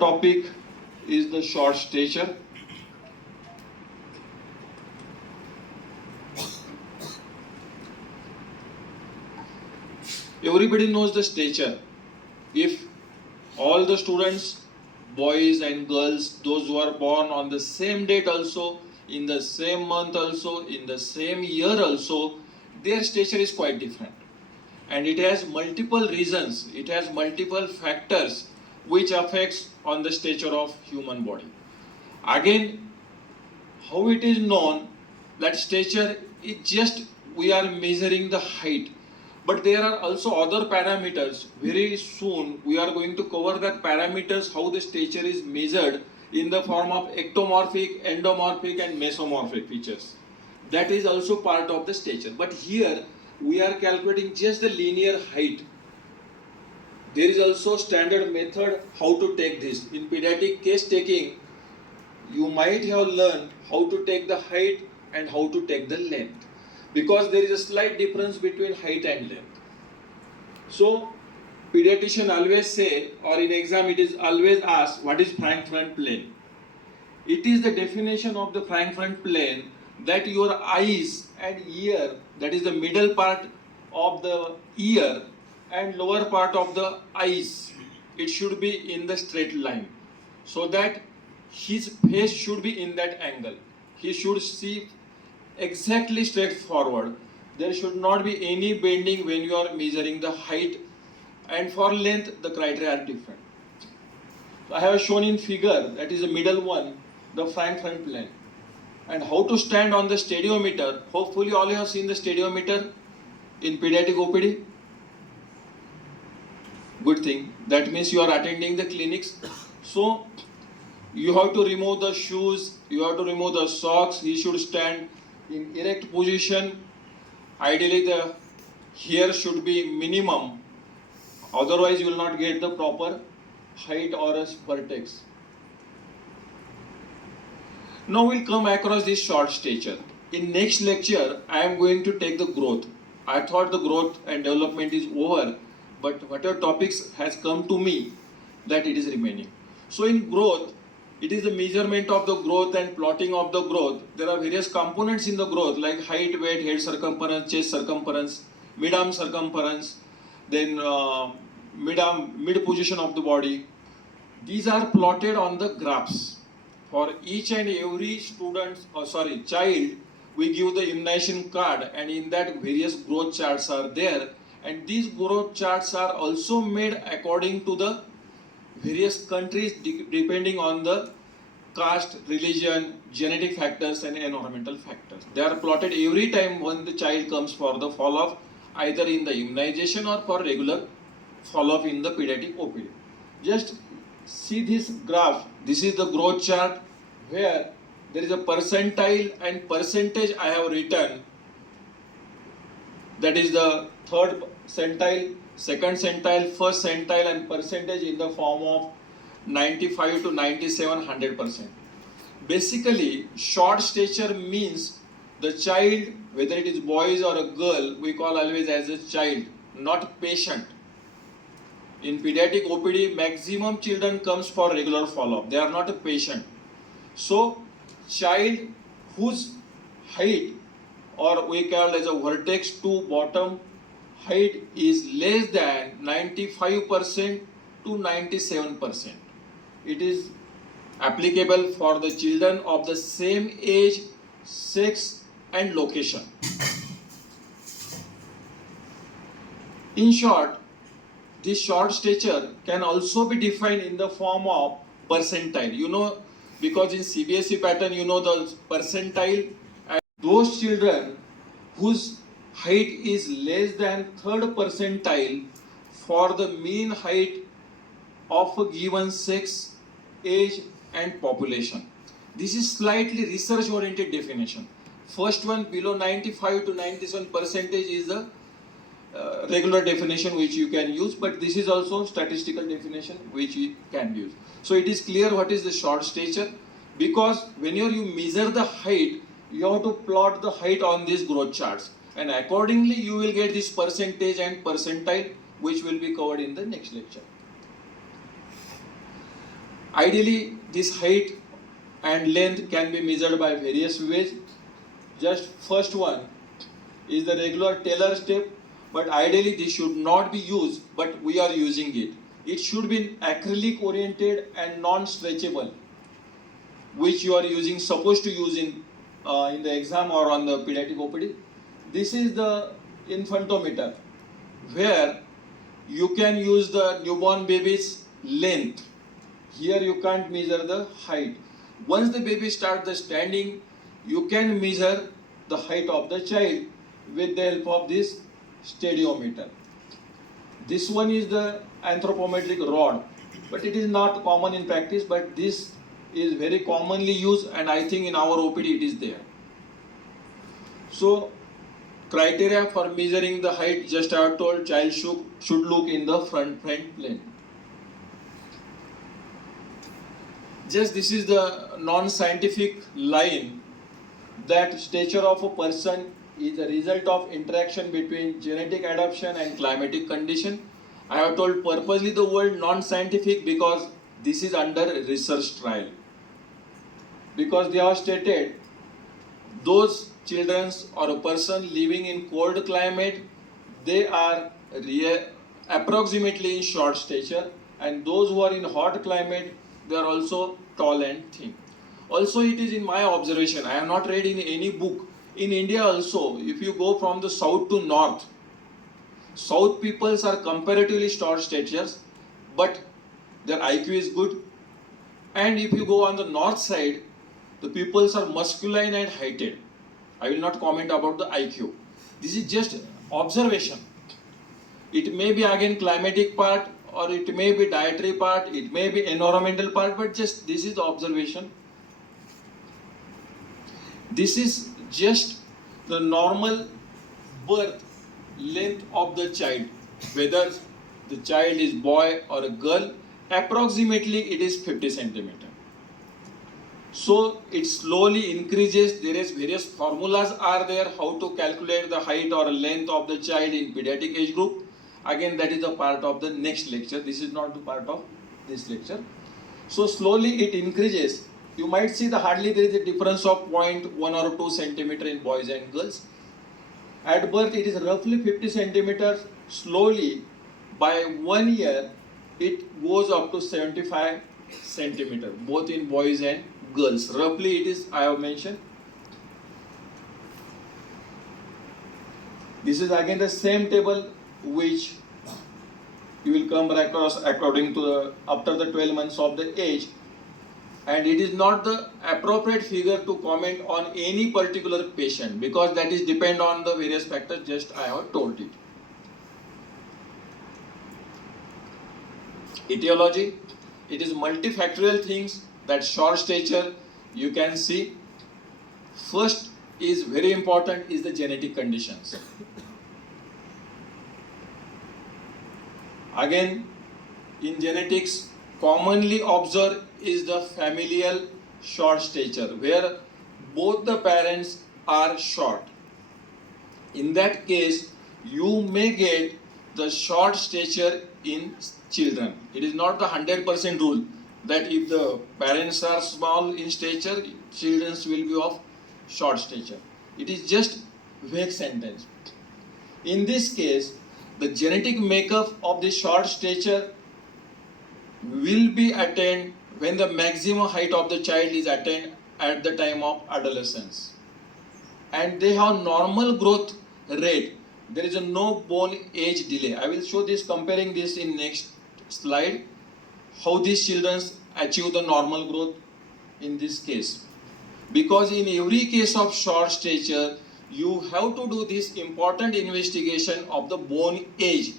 Topic is the short stature. Everybody knows the stature. If all the students, boys and girls, those who are born on the same date also, in the same month also, in the same year also, their stature is quite different. And it has multiple reasons, it has multiple factors which affects on the stature of human body. Again, how it is known that stature is just we are measuring the height, but there are also other parameters. Very soon we are going to cover that parameters, how the stature is measured in the form of ectomorphic, endomorphic and mesomorphic features. That is also part of the stature, but here we are calculating just the linear height. There is also standard method how to take this. In pediatric case taking, you might have learned how to take the height and how to take the length, because there is a slight difference between height and length. So pediatrician always say, or in exam it is always asked, what is frank front plane? It is the definition of the frank front plane that your eyes and ear, that is the middle part of the ear and lower part of the eyes, it should be in the straight line, so that his face should be in that angle. He should see exactly straight forward. There should not be any bending when you are measuring the height, and for length the criteria are different. I have shown in figure, that is the middle one, the frank front plane. And how to stand on the stadiometer. Hopefully all you have seen the stadiometer in pediatric OPD. Good thing. That means you are attending the clinics. So you have to remove the shoes, you have to remove the socks. He should stand in erect position. Ideally the hair should be minimum, otherwise you will not get the proper height or a vertex. Now we'll come across this short stature. In next lecture, I am going to take the growth. I thought the growth and development is over, but whatever topics has come to me, that it is remaining. So in growth, it is the measurement of the growth and plotting of the growth. There are various components in the growth like height, weight, head circumference, chest circumference, mid-arm circumference, then mid position of the body. These are plotted on the graphs. For each and every child, we give the immunization card, and in that various growth charts are there, and these growth charts are also made according to the various countries depending on the caste, religion, genetic factors and environmental factors. They are plotted every time when the child comes for the follow-up, either in the immunization or for regular follow-up in the pediatric OPD. Just see this graph. This is the growth chart where there is a percentile and percentage I have written. That is the third centile, second centile, first centile, and percentage in the form of 95 to 97, 100%. Basically, short stature means the child, whether it is boys or a girl, we call always as a child, not patient. In pediatric OPD, maximum children comes for regular follow-up. They are not a patient. So, child whose height, or we call as a vertex to bottom height, is less than 95% to 97%. It is applicable for the children of the same age, sex and location. In short, this short stature can also be defined in the form of percentile. You know, because in CBSE pattern, you know the percentile, and those children whose height is less than third percentile for the mean height of a given sex, age and population. This is slightly research oriented definition. First one, below 95 to 97% is the regular definition which you can use, but this is also statistical definition which you can use. So it is clear what is the short stature, because whenever you measure the height, you have to plot the height on these growth charts, and accordingly you will get this percentage and percentile, which will be covered in the next lecture. Ideally, this height and length can be measured by various ways. Just first one is the regular Taylor step, but ideally this should not be used, but we are using it. It should be acrylic oriented and non-stretchable, which you are supposed to use in the exam or on the pediatric OPD. This is the infantometer, where you can use the newborn baby's length. Here you can't measure the height. Once the baby starts the standing, you can measure the height of the child with the help of this stadiometer. This one is the anthropometric rod, but it is not common in practice, but this is very commonly used, and I think in our OPD it is there. So, criteria for measuring the height, just I have told, child should look in the front plane. Just this is the non-scientific line that stature of a person is a result of interaction between genetic adaptation and climatic condition. I have told purposely the word non-scientific because this is under research trial. Because they have stated those children or a person living in cold climate, they are approximately in short stature, and those who are in hot climate, they are also tall and thin. Also, it is in my observation, I have not read in any book. In India also, if you go from the south to north, south peoples are comparatively short statures, but their IQ is good. And if you go on the north side, the peoples are masculine and heighted. I will not comment about the IQ. This is just observation. It may be again climatic part, or it may be dietary part, it may be environmental part, but just this is the observation. This is just the normal birth length of the child, whether the child is boy or a girl, approximately it is 50 centimeter. So it slowly increases. There is various formulas are there how to calculate the height or length of the child in pediatric age group. Again, that is a part of the next lecture. This is not the part of this lecture. So slowly it increases. You might see hardly there is a difference of 0.1 or 2 centimeter in boys and girls. At birth it is roughly 50 centimeters. Slowly by 1 year it goes up to 75 centimeter, both in boys and girls. Roughly it is, I have mentioned. This is again the same table which you will come across according to the after the 12 months of the age, and it is not the appropriate figure to comment on any particular patient because that is depend on the various factors just I have told it. Etiology, it is multifactorial things that short stature you can see. First is very important is the genetic conditions. Again, in genetics, commonly observed is the familial short stature, where both the parents are short. In that case, you may get the short stature in children. It is not the 100% rule that if the parents are small in stature, children will be of short stature. It is just vague sentence. In this case, the genetic makeup of the short stature will be attained when the maximum height of the child is attained at the time of adolescence. And they have normal growth rate. There is no bone age delay. I will show this, comparing this in next slide, how these children achieve the normal growth in this case. Because in every case of short stature, you have to do this important investigation of the bone age,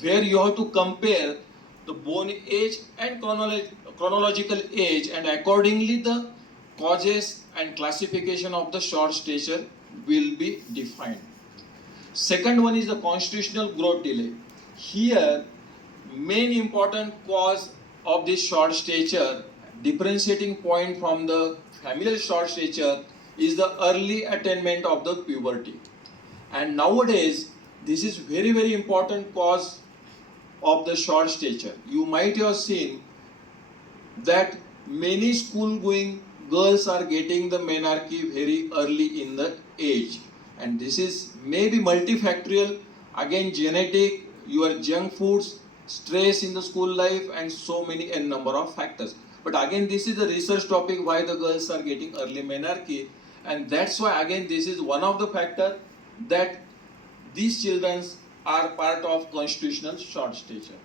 where you have to compare the bone age and chronological age, and accordingly the causes and classification of the short stature will be defined. Second one is the constitutional growth delay. Here, main important cause of this short stature, differentiating point from the familial short stature, is the early attainment of the puberty. And nowadays, this is very, very important cause of the short stature. You might have seen that many school going girls are getting the menarche very early in the age, and this is maybe multifactorial, again genetic, your junk foods, stress in the school life, and so many n number of factors. But again, this is a research topic why the girls are getting early menarche, and that's why again this is one of the factor that these children are part of constitutional short stature.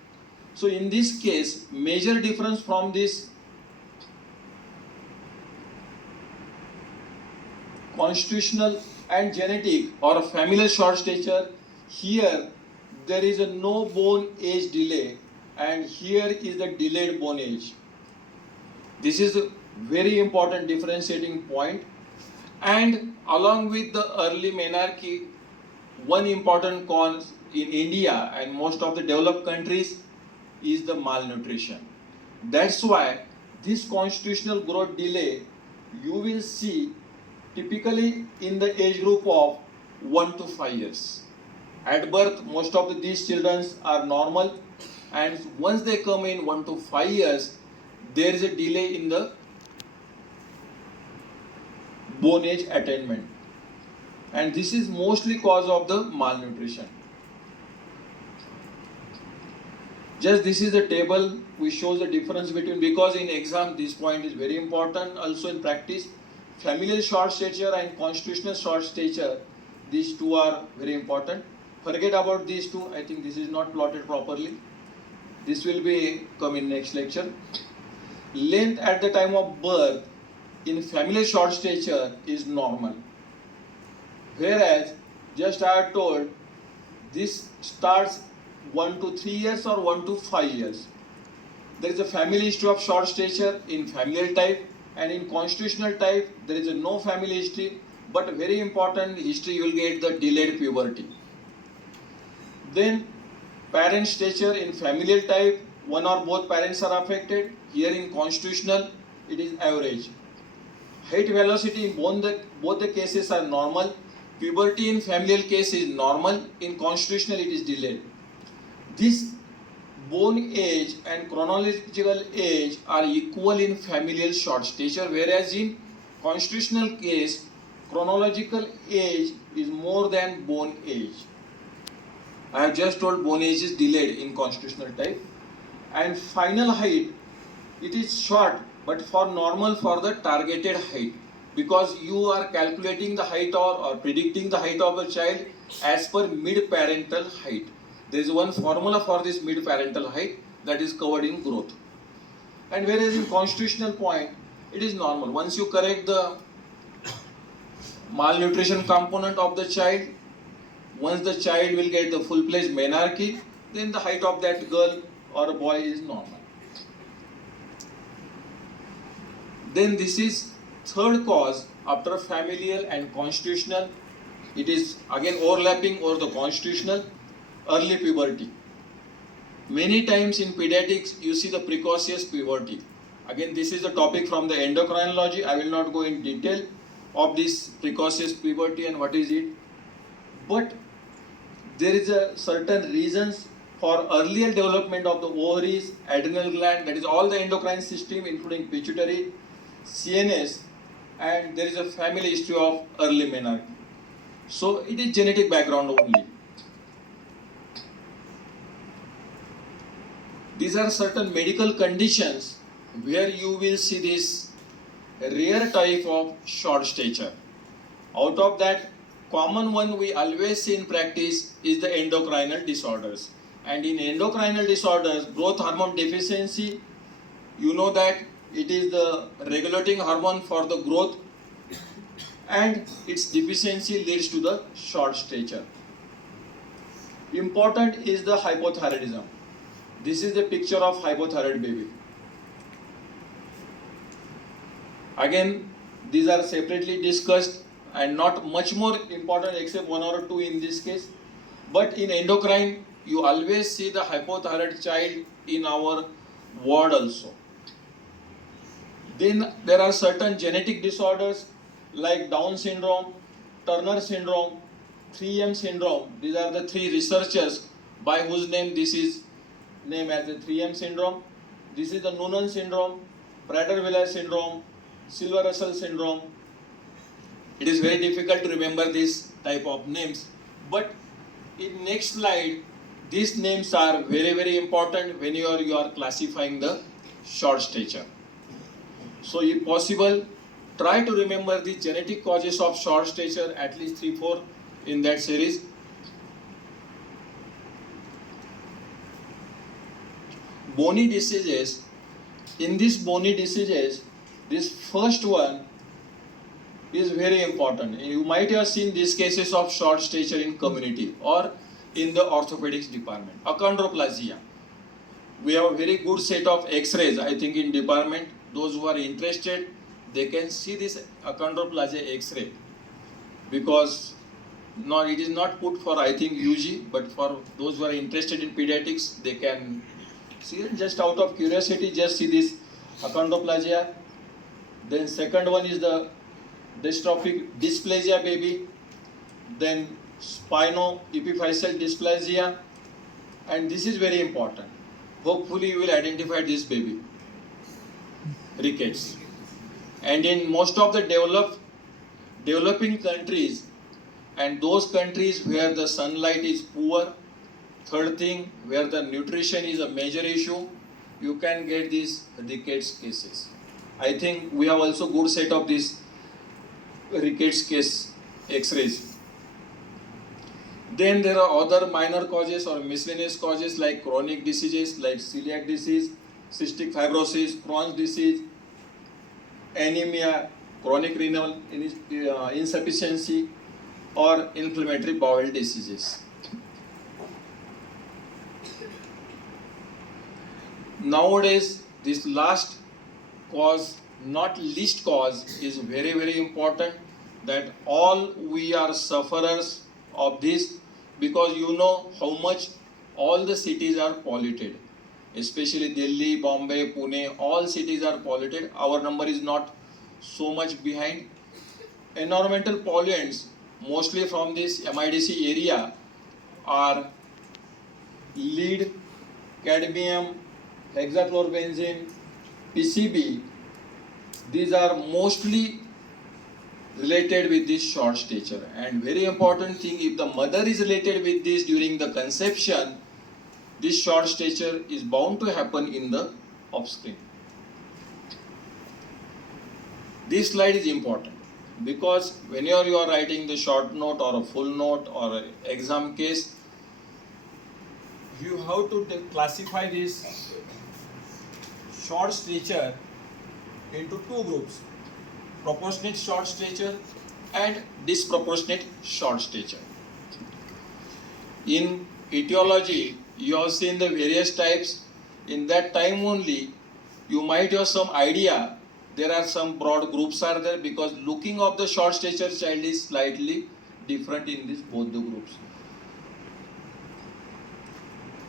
So in this case, major difference from this constitutional and genetic or familial short stature, here there is a no bone age delay, and here is the delayed bone age. This is a very important differentiating point. And along with the early menarche, one important cause in India and most of the developed countries is the malnutrition. That's why this constitutional growth delay you will see typically in the age group of 1 to 5 years. At birth, most of these children are normal, and once they come in 1 to 5 years, there is a delay in the bone age attainment, and this is mostly cause of the malnutrition. Just this is the table which shows the difference between, because in exam this point is very important, also in practice, familial short stature and constitutional short stature, these two are very important. Forget about these two, I think this is not plotted properly. This will be come in next lecture. Length at the time of birth in familial short stature is normal, whereas just I have told this starts 1 to 3 years or 1 to 5 years. There is a family history of short stature in familial type, and in constitutional type there is a no family history, but very important history you will get the delayed puberty. Then parent stature in familial type, one or both parents are affected. Here in constitutional it is average. Height velocity in both the cases are normal. Puberty in familial case is normal, in constitutional it is delayed. This bone age and chronological age are equal in familial short stature, whereas in constitutional case chronological age is more than bone age. I have just told bone age is delayed in constitutional type. And final height, it is short but for normal for the targeted height, because you are calculating the height or predicting the height of a child as per mid-parental height. There is one formula for this mid-parental height that is covered in growth. And whereas in constitutional point, it is normal. Once you correct the malnutrition component of the child, once the child will get the full-fledged menarche, then the height of that girl or a boy is normal. Then this is third cause after familial and constitutional. It is again overlapping over the constitutional, early puberty. Many times in pediatrics you see the precocious puberty. Again, this is a topic from the endocrinology. I will not go in detail of this precocious puberty and what is it. But there is a certain reasons for earlier development of the ovaries, adrenal gland, that is all the endocrine system including pituitary, CNS, and there is a family history of early menarche. So it is genetic background only. These are certain medical conditions where you will see this rare type of short stature. Out of that, common one we always see in practice is the endocrinal disorders. And in endocrinal disorders, growth hormone deficiency, you know that it is the regulating hormone for the growth, and its deficiency leads to the short stature. Important is the hypothyroidism. This is the picture of hypothyroid baby. Again, these are separately discussed and not much more important except one or two in this case. But in endocrine, you always see the hypothyroid child in our ward also. Then there are certain genetic disorders like Down syndrome, Turner syndrome, 3M syndrome. These are the three researchers by whose name this is named as the 3M syndrome. This is the Noonan syndrome, Prader-Willi syndrome, Silver-Russell syndrome. It is very difficult to remember this type of names, but in next slide, these names are very important when you are classifying the short stature. So if possible, try to remember the genetic causes of short stature, at least 3-4 in that series. Bony diseases. In these bony diseases, this first one is very important. You might have seen these cases of short stature in community or in the orthopedics department. Achondroplasia. We have a very good set of X-rays, I think, in department. Those who are interested, they can see this achondroplasia X-ray, because it is not put for, I think, UG, but for those who are interested in pediatrics, they can see it. Just out of curiosity, just see this achondroplasia. Then second one is the dystrophic dysplasia baby, then spinoepiphyseal dysplasia, and this is very important. Hopefully you will identify this baby, rickets. And in most of the developing countries and those countries where the sunlight is poor, third thing, where the nutrition is a major issue, you can get these rickets cases. I think we have also good set of these rickets case X-rays. Then there are other minor causes or miscellaneous causes like chronic diseases like celiac disease, cystic fibrosis, Crohn's disease, anemia, chronic renal insufficiency, or inflammatory bowel diseases. Nowadays, this last cause, not least cause, is very important, that all we are sufferers of this, because you know how much all the cities are polluted, especially Delhi, Bombay, Pune, all cities are polluted. Our number is not so much behind. Environmental pollutants, mostly from this MIDC area, are lead, cadmium, hexachlorobenzene, PCB. These are mostly related with this short stature. And very important thing, if the mother is related with this during the conception, this short stature is bound to happen in the offspring. This slide is important because whenever you are writing the short note or a full note or an exam case, you have to classify this short stature into two groups: proportionate short stature and disproportionate short stature. In etiology, you have seen the various types. In that time only, you might have some idea. There are some broad groups are there, because looking of the short stature child is slightly different in this both the groups.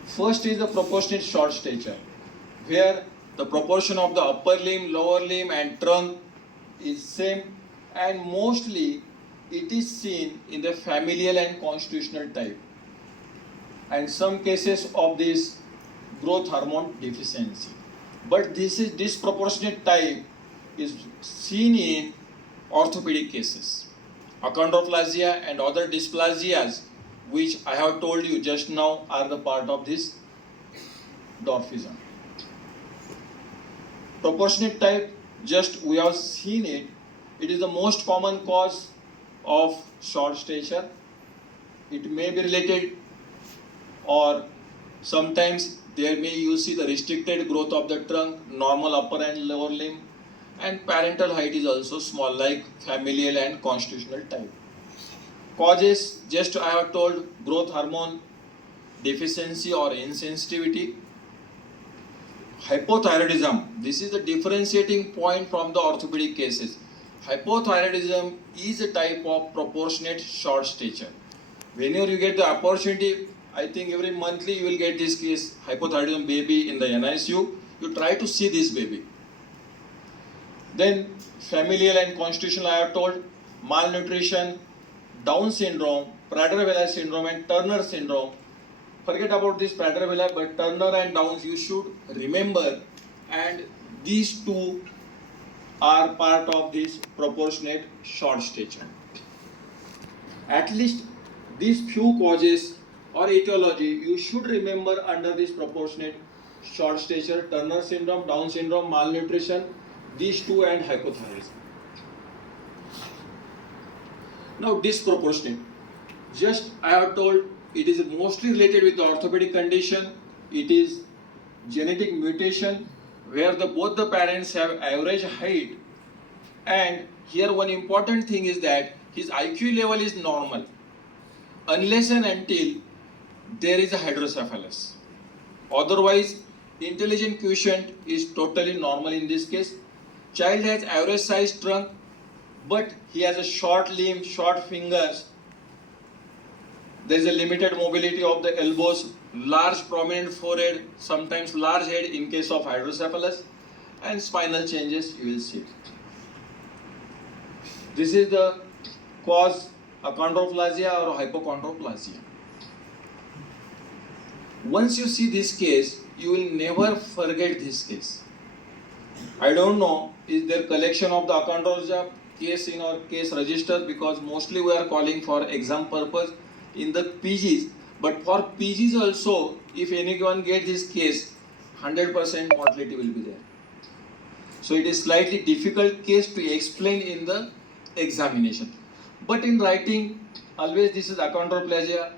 First is the proportionate short stature, where the proportion of the upper limb, lower limb and trunk is same, and mostly it is seen in the familial and constitutional type, and some cases of this growth hormone deficiency. But this is disproportionate type is seen in orthopedic cases. Achondroplasia and other dysplasias, which I have told you just now, are the part of this dwarfism. Proportionate type, just we have seen it. It is the most common cause of short stature. It may be related, or sometimes there may you see the restricted growth of the trunk, normal upper and lower limb, and parental height is also small, like familial and constitutional type. Causes, just I have told, growth hormone deficiency or insensitivity. Hypothyroidism, this is the differentiating point from the orthopedic cases. Hypothyroidism is a type of proportionate short stature. Whenever you get the opportunity, I think every monthly you will get this case, hypothyroidism baby in the NICU. You try to see this baby. Then familial and constitutional, I have told, malnutrition, Down syndrome, Prader-Willi syndrome and Turner syndrome. Forget about this Prader-Willi, but Turner and Downs you should remember, and these two are part of this proportionate short stature. At least these few causes or etiology you should remember under this proportionate short stature: Turner syndrome, Down syndrome, malnutrition, these two, and hypothyroidism. Now disproportionate. Just I have told it is mostly related with the orthopedic condition. It is genetic mutation where both the parents have average height, and here one important thing is that his IQ level is normal unless and until there is a hydrocephalus. Otherwise, intelligent quotient is totally normal in this case. Child has average size trunk, but he has a short limb, short fingers. There is a limited mobility of the elbows, large prominent forehead, sometimes large head in case of hydrocephalus, and spinal changes you will see. This is the cause achondroplasia or hypochondroplasia. Once you see this case, you will never forget this case. I don't know, is there collection of the achondroplasia case in our case register, because mostly we are calling for exam purpose in the PGs. But for PGs also, if anyone gets this case, 100% mortality will be there. So it is slightly difficult case to explain in the examination. But in writing, always this is achondroplasia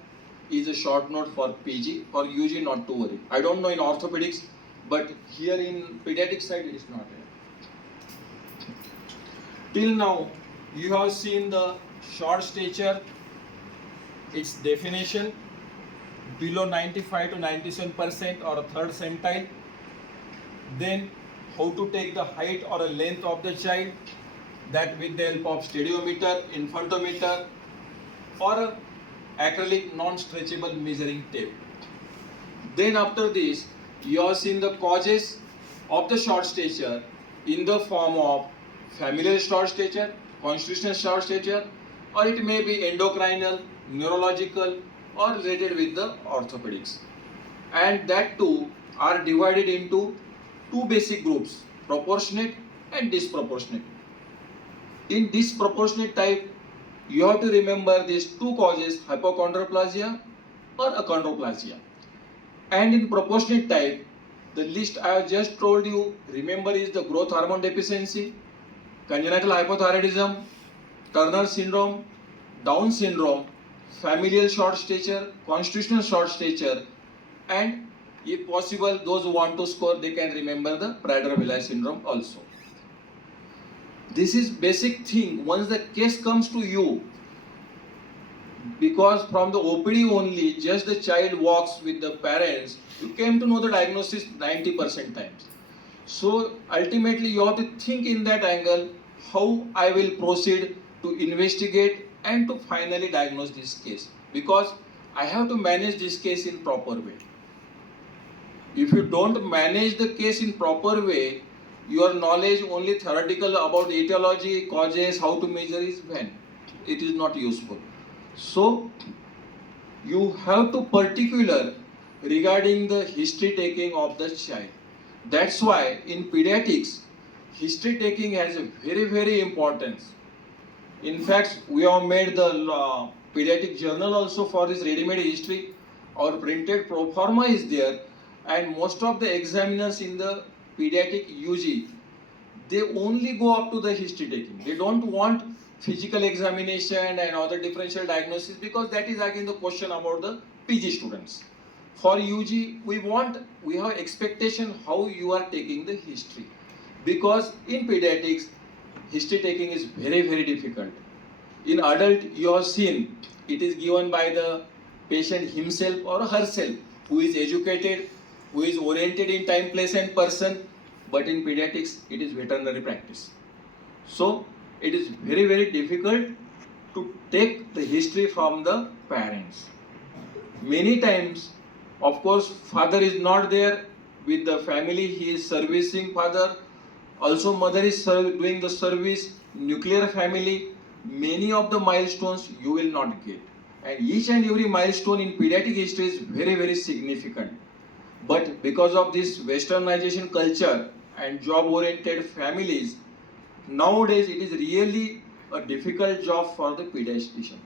is a short note for PG. For UG, not to worry. I don't know in orthopedics, but here in pediatric side it is not there. Till now, you have seen the short stature, its definition, below 95 to 97% or a third centile. Then how to take the height or a length of the child, that with the help of stadiometer, infantometer, or a acrylic non-stretchable measuring tape. Then after this, you have seen the causes of the short stature in the form of familial short stature, constitutional short stature, or it may be endocrinal, neurological, or related with the orthopedics. And that too are divided into two basic groups, proportionate and disproportionate. In disproportionate type, you have to remember these two causes, hypochondroplasia or achondroplasia. And in proportionate type, the list I have just told you, remember, is the growth hormone deficiency, congenital hypothyroidism, Turner syndrome, Down syndrome, familial short stature, constitutional short stature, and if possible, those who want to score, they can remember the Prader-Willi syndrome also. This is basic thing. Once the case comes to you, because from the OPD only, just the child walks with the parents, you came to know the diagnosis 90% times. So ultimately you have to think in that angle, how I will proceed to investigate and to finally diagnose this case, because I have to manage this case in proper way. If you don't manage the case in proper way, your knowledge only theoretical about etiology, causes, how to measure is vain. It is not useful. So you have to particular regarding the history taking of the child. That's why in pediatrics, history taking has a very importance. In fact, we have made the pediatric journal also for this ready-made history. Our printed pro forma is there, and most of the examiners in the pediatric UG, they only go up to the history taking. They don't want physical examination and other differential diagnosis, because that is again the question about the PG students. For UG, we have expectation how you are taking the history, because in pediatrics, history taking is very difficult. In adult, you have seen it is given by the patient himself or herself, who is educated, who is oriented in time, place and person, but in pediatrics, it is veterinary practice. So, it is very difficult to take the history from the parents. Many times, of course, father is not there with the family, he is servicing father, also mother is doing the service, nuclear family. Many of the milestones you will not get. And each and every milestone in pediatric history is very significant. But because of this westernization culture, and job-oriented families, nowadays it is really a difficult job for the pediatrician.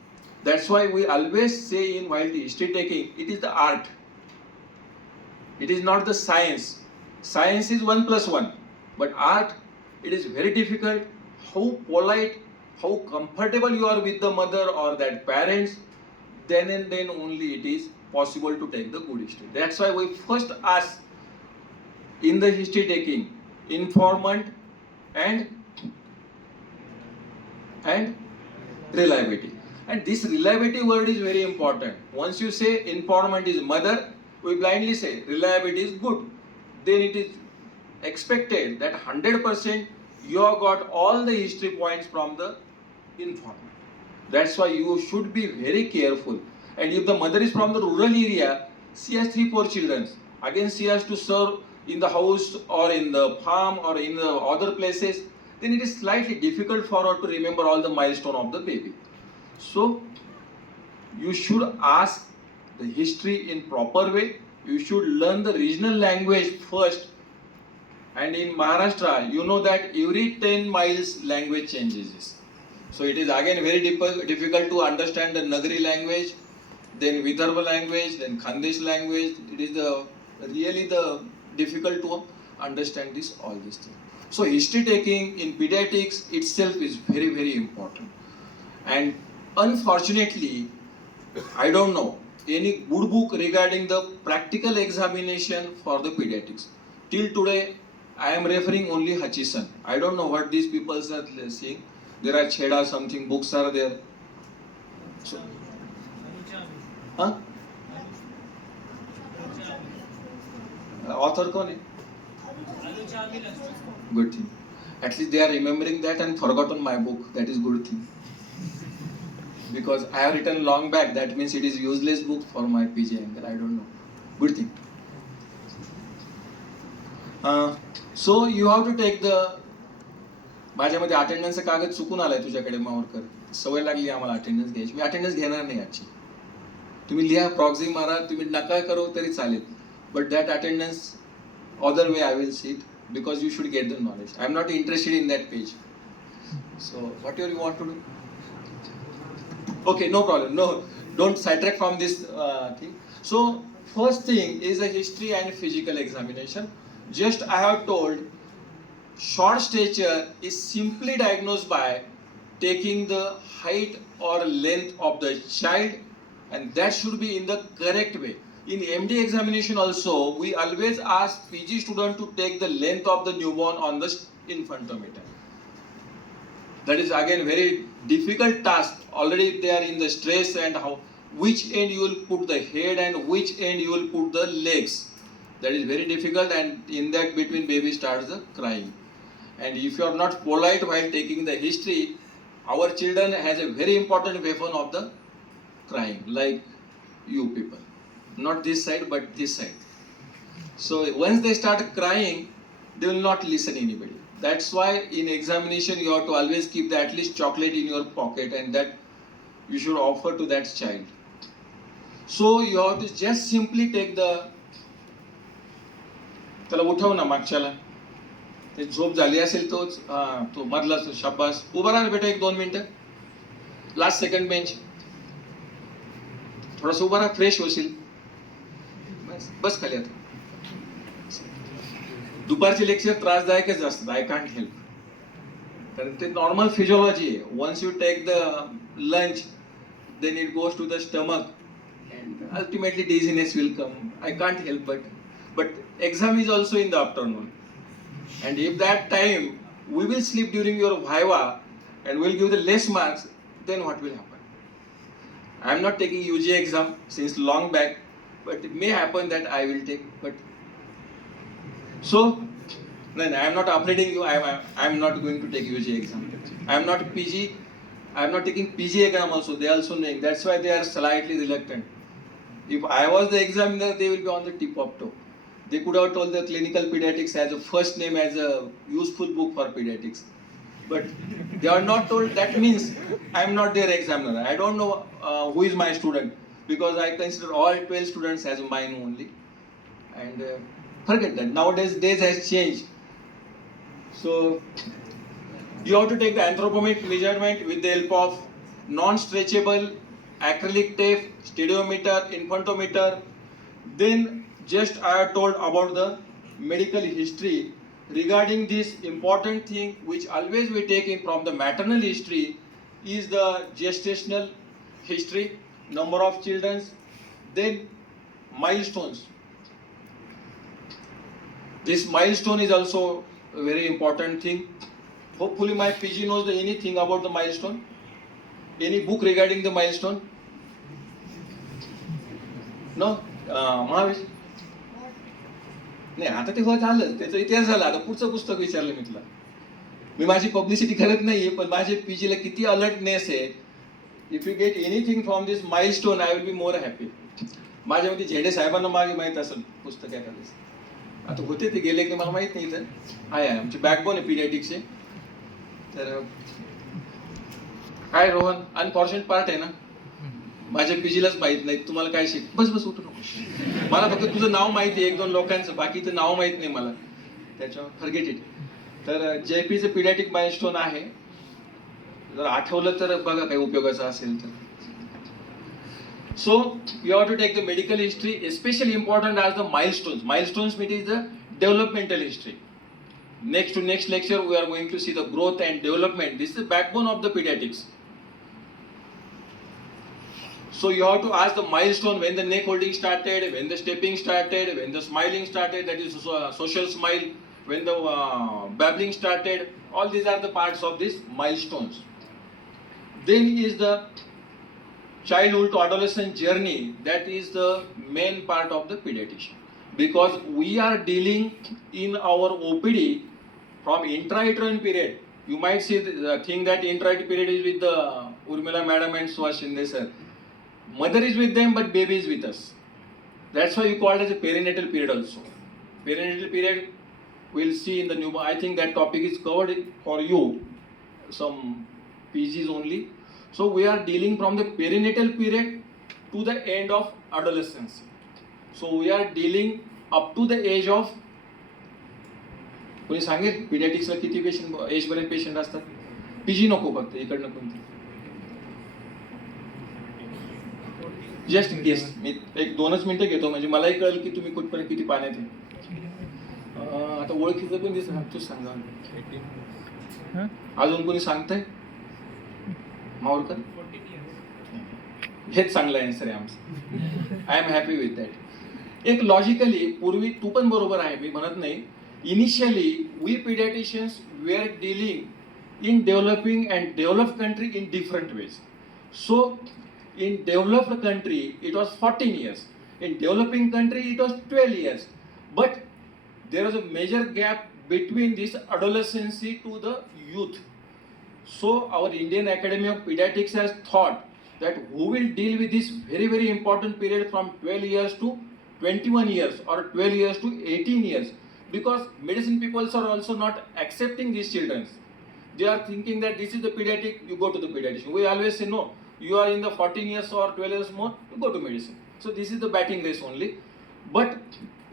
That's why we always say in while history taking, it is the art. It is not the science. Science is 1+1, but art, it is very difficult. How polite, how comfortable you are with the mother or that parents, then and then only it is possible to take the good history. That's why we first ask in the history taking informant and reliability. And this reliability word is very important. Once you say informant is mother, we blindly say reliability is good. Then it is expected that 100% you have got all the history points from the informant. That's why you should be very careful. And if the mother is from the rural area, she has 3-4 children. Again, she has to serve in the house or in the farm or in the other places. Then it is slightly difficult for her to remember all the milestone of the baby. So you should ask the history in proper way. You should learn the regional language first. And in Maharashtra, you know that every 10 miles language changes. So it is again very difficult to understand the Nagari language, then Vidarbha language, then Khandesh language. It is really difficult to understand all these things. So history taking in pediatrics itself is very, very important. And unfortunately, I don't know any good book regarding the practical examination for the pediatrics. Till today, I am referring only Hutchison. I don't know what these people are saying. There are Chheda, something books are there. So, huh? Author कौन है? Good thing. At least they are remembering that and forgotten my book. That is good thing. Because I have written long back, that means it is useless book for my PG angle. I don't know. Good thing. So you have to take the. माझ्यामध्ये अटेंडन्सचा कागद चुकून आलाय तुझ्याकडे मावरकर. सवय लागली आम्हाला attendance घ्यायची. मी attendance घेणार नाही आजची. तुम्ही लिहा, प्रॉक्सी मारा, तुम्ही नका करो तरी चालेल. But that attendance, other way I will see it, because you should get the knowledge. I am not interested in that page. So whatever you want to do. Okay, no problem. No, don't sidetrack from this thing. So first thing is the history and physical examination. Just I have told, short stature is simply diagnosed by taking the height or length of the child, and that should be in the correct way. In MD examination also, we always ask PG student to take the length of the newborn on the infantometer. That is again very difficult task. Already they are in the stress and which end you will put the head and which end you will put the legs. That is very difficult, and in that between baby starts the crying. And if you are not polite while taking the history, our children has a very important weapon of the crying, like you people. Not this side, but this side. So once they start crying, they will not listen anybody. That's why in examination you have to always keep at least chocolate in your pocket, and that you should offer to that child. So you have to just simply take the. त्याला उठव ना मागच्याला. ते झोप झाली असेल तोच तो मधला शाबास. उभा राहा बेटा 1-2 मिनिटं. Last second bench. थोडासा उभा राहा, फ्रेश होशील. बस खाली आता. दुपारचे लेक्चर त्रासदायकच असतात. I can't help. कारण ते नॉर्मल फिजिओलॉजी आहे. Once you take the lunch, then it goes to the stomach, and ultimately dizziness will come. I can't help but exam is also in the afternoon, and if that time we will sleep during your viva and will give the less marks, then what will happen? I am not taking UG exam since long back, but it may happen that I will take. But so then I am not upbraiding you. I am not going to take UG exam. I am not PG. I am not taking PG exam also. They also knowing. That's why they are slightly reluctant. If I was the examiner, they will be on the tip of toe. They could have told the clinical pediatrics as a first name as a useful book for pediatrics. But they are not told. That means I am not their examiner. I don't know who is my student, because I consider all 12 students as mine only. And forget that. Nowadays, days has changed. So you have to take the anthropometric measurement with the help of non-stretchable acrylic tape, stereometer, infantometer. Then just I have told about the medical history. Regarding this important thing which always we take in from the maternal history is the gestational history, number of children, then milestones. This milestone is also a very important thing. Hopefully my PG knows anything about the milestone. Any book regarding the milestone? No? महावेश? नाही आता ते होत आलं, त्याचा इतिहास झाला. आता पुढचं पुस्तक विचारलं मी तुला. मी माझी पब्लिसिटी करत नाहीये, पण माझे पीजीला किती अलर्टनेस आहे. If you get anything from this milestone I will be more happy. माझ्यामध्ये झेडे साहेबांना मागे माहित असेल पुस्तक एखादं. आता होते ते गेले की मला माहित नाही. तर आहे आमची बॅकबोन आहे पीडियाट्रिक्सचे. तर काय रोहन अनफॉर्च्युनेट पार्ट आहे ना, माझ्या पीजीलाच माहित नाही तुम्हाला काय शिक. बस बस उठू नको. मला फक्त तुझं नाव माहिती आहे, एक दोन लोकांचं, बाकी तर नाव माहित नाही मला. त्याच्यावर फॉरगेट इट. तर जेपीचं पीडियाट्रिक माइलस्टोन आहे. जर आठवलं तर बघा काही उपयोगाचं असेल तर. So you have to take the medical history. Especially important are the milestones. Milestones mean is the developmental history. Next to next lecture we are going to see the growth and development. This is the backbone of the pediatrics. So you have to ask the milestone, when the neck holding started, when the stepping started, when the smiling started, that is social smile, when the babbling started. All these are the parts of these milestones. Then is the childhood to adolescent journey. That is the main part of the pediatrician, because we are dealing in our OPD from intrauterine period. You might see the thing that intrauterine period is with the Urmila madam and Suhas Shinde sir. Mother is with them, but baby is with us. That's why you call it as a perinatal period also. Perinatal period we'll see in the new. I think that topic is covered for you, some PGs only. So we are dealing from the perinatal period to the end of adolescence. So we are dealing up to the age of. कोणी सांगेल पीडियाट्रिक्सला किती patient as पर्यंत patient असतात? PG नको फक्त इकडनं कोणती. Just guess. मी एक 2च मिनिटं घेतो म्हणजे मलाही कळेल की तुम्ही कुठपर्यंत किती पाण्यात आहे. आता ओळखीचं पण दिसत तूच सांगा. अजून कोणी सांगताय? मावरकर? हेच चांगलं आन्सर आहे आमचं. I am happy with that. एक लॉजिकली पूर्वी तू पण बरोबर आहे, मी म्हणत नाही. Initially we pediatricians were dealing in developing and developed country in different ways. So in developed country it was 14 years. In developing country it was 12 years. But there was a major gap between this adolescence to the youth. So our Indian Academy of Pediatrics has thought that who will deal with this very very important period from 12 years to 21 years or 12 years to 18 years, because medicine people are also not accepting these children. They are thinking that this is the pediatric, you go to the pediatrician. We always say no, you are in the 14 years or 12 years more, you go to medicine. So this is the batting race only. But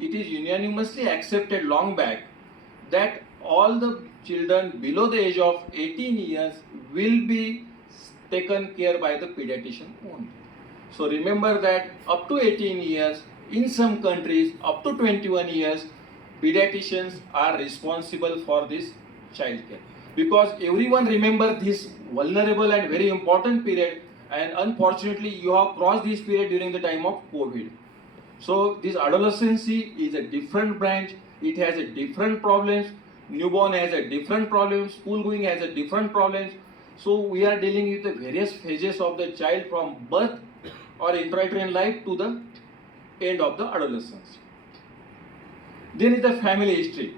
it is unanimously accepted long back that all the children below the age of 18 years will be taken care by the pediatrician only. So remember that up to 18 years, in some countries up to 21 years, pediatricians are responsible for this child care, because everyone remember this vulnerable and very important period, and unfortunately you have crossed this period during the time of COVID. So this adolescence is a different branch. It has a different problems. Newborn has a different problem. School going has a different problems. So we are dealing with the various phases of the child from birth or intrauterine life to the end of the adolescence. Then is the family history.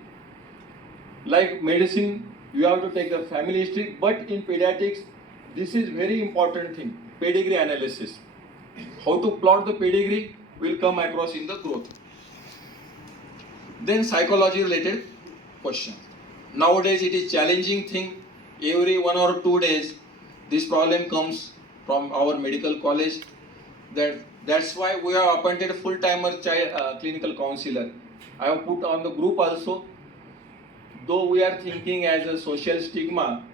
Like medicine, you have to take the family history, but in pediatrics, this is very important thing. Pedigree analysis. How to plot the pedigree will come across in the growth. Then psychology related question. Nowadays it is challenging thing. Every 1 or 2 days, this problem comes from our medical college. That's why we have appointed full-timer child clinical counselor. I have put on the group also. though we are thinking as a social stigma,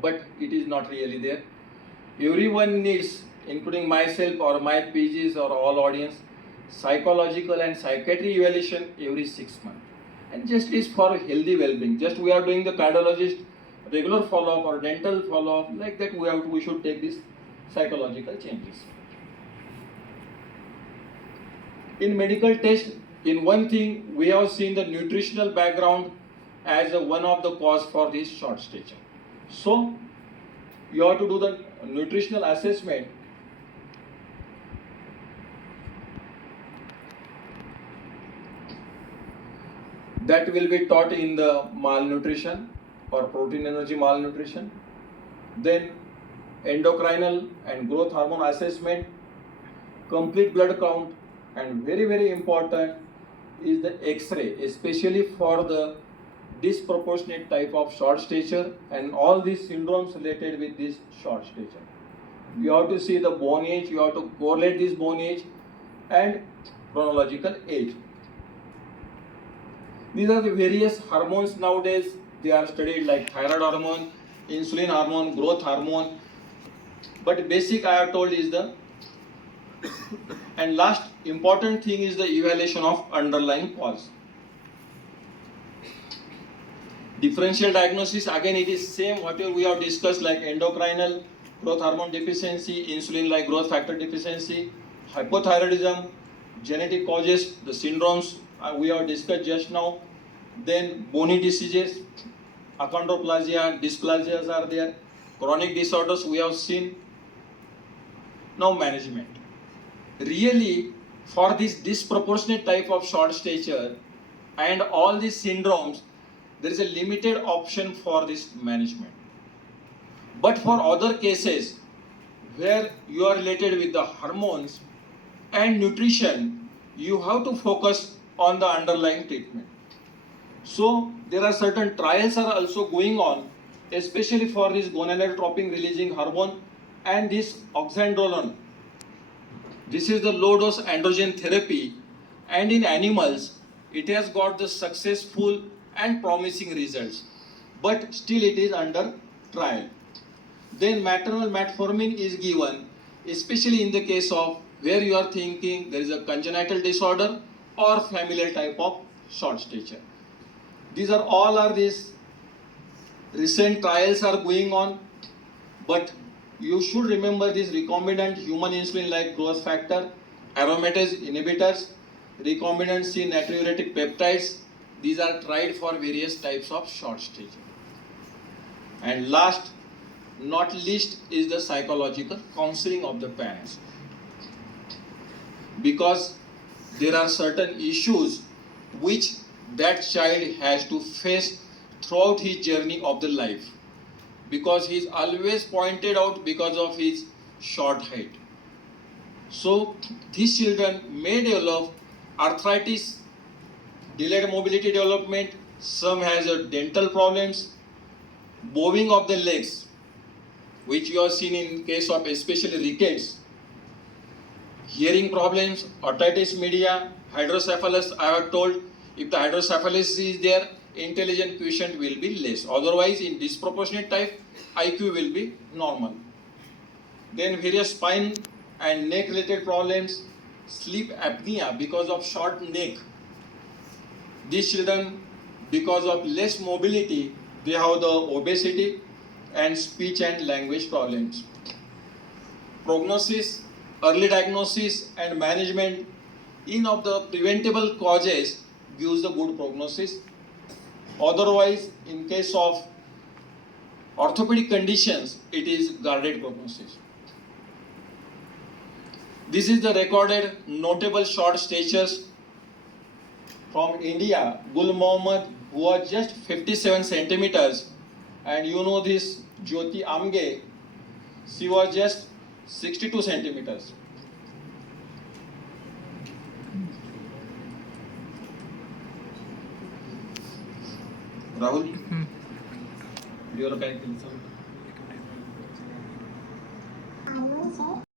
but it is not really there. Everyone needs, including myself or my PGs or all audience, psychological and psychiatric evaluation every 6 months. And just is for healthy well-being. Just we are doing the cardiologist regular follow-up or dental follow-up, like that we should take these psychological changes. In medical test, in one thing we have seen the nutritional background as one of the cause for this short stature. So you have to do the nutritional assessment. That will be taught in the malnutrition or protein energy malnutrition. Then endocrinal and growth hormone assessment, complete blood count, and very important is the X-ray, especially for the disproportionate type of short stature and all these syndromes related with this short stature. You have to see the bone age, you have to correlate this bone age and chronological age. These are the various hormones nowadays. They are studied like thyroid hormone, insulin hormone, growth hormone. But basic I have told is the and last important thing is the evaluation of underlying cause. Differential diagnosis, again it is same whatever we have discussed, like endocrinal, growth hormone deficiency, insulin like growth factor deficiency, hypothyroidism, genetic causes, the syndromes we have discussed just now. Then bony diseases, achondroplasia, dysplasias are there, chronic disorders we have seen. Now management. Really, for this disproportionate type of short stature and all these syndromes, there is a limited option for this management. But for other cases where you are related with the hormones and nutrition, you have to focus on the underlying treatment. So there are certain trials are also going on, especially for this gonadotropin releasing hormone and this oxandrolone. This is the low dose androgen therapy, and in animals it has got the successful and promising results, but still it is under trial. Then maternal metformin is given, especially in the case of where you are thinking there is a congenital disorder or familial type of short stature. These are all these recent trials are going on, but you should remember these recombinant human insulin like growth factor, aromatase inhibitors, recombinant C natriuretic peptides. These are tried for various types of short stature. And last, not least, is the psychological counseling of the parents. Because there are certain issues which that child has to face throughout his journey of the life. Because he is always pointed out because of his short height. So these children may develop arthritis, delayed mobility development, some has dental problems, bowing of the legs, which you have seen in case of especially rickets, hearing problems, otitis media, hydrocephalus. I have told if the hydrocephalus is there, intelligent quotient will be less. Otherwise, in disproportionate type, IQ will be normal. Then various spine and neck related problems, sleep apnea because of short neck. These children, because of less mobility, they have the obesity and speech and language problems. Prognosis, early diagnosis and management in of the preventable causes gives the good prognosis. Otherwise, in case of orthopedic conditions, it is guarded prognosis. This is the recorded notable short statures from India. Gul Mohammed, who was just 57 centimeters, and you know this Jyoti Amge, she was just 62 centimeters. Rahul, you are a